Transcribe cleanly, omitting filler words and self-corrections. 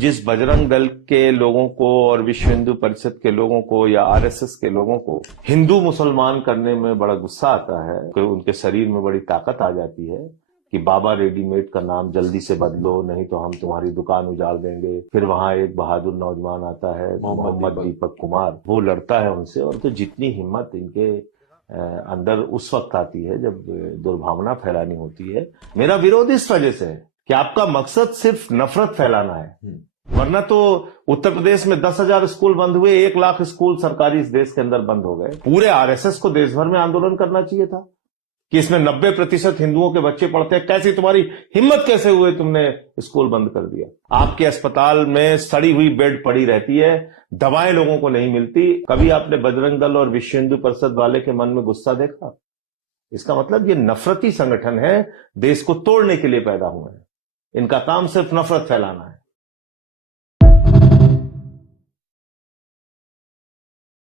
जिस बजरंग दल के लोगों को और विश्व हिंदू परिषद के लोगों को या आरएसएस के लोगों को हिंदू मुसलमान करने में बड़ा गुस्सा आता है कि उनके शरीर में बड़ी ताकत आ जाती है कि बाबा रेडीमेड का नाम जल्दी से बदलो, नहीं तो हम तुम्हारी दुकान उजाड़ देंगे। फिर वहां एक बहादुर नौजवान आता है मोहम्मद दीपक कुमार, वो लड़ता है उनसे। और तो जितनी हिम्मत इनके अंदर उस वक्त आती है जब दुर्भावना फैलानी होती है। मेरा विरोध इस वजह से है कि आपका मकसद सिर्फ नफरत फैलाना है, वरना तो उत्तर प्रदेश में 10,000 स्कूल बंद हुए, 1 लाख स्कूल सरकारी इस देश के अंदर बंद हो गए। पूरे आरएसएस को देश भर में आंदोलन करना चाहिए था कि इसमें 90% हिंदुओं के बच्चे पढ़ते हैं, कैसी तुम्हारी हिम्मत कैसे हुए तुमने स्कूल बंद कर दिया। आपके अस्पताल में सड़ी हुई बेड पड़ी रहती है, दवाएं लोगों को नहीं मिलती। कभी आपने बजरंग दल और विश्व हिंदू परिषद वाले के मन में गुस्सा देखा? इसका मतलब ये नफरती संगठन है, देश को तोड़ने के लिए पैदा हुए हैं। इनका काम सिर्फ नफरत फैलाना है।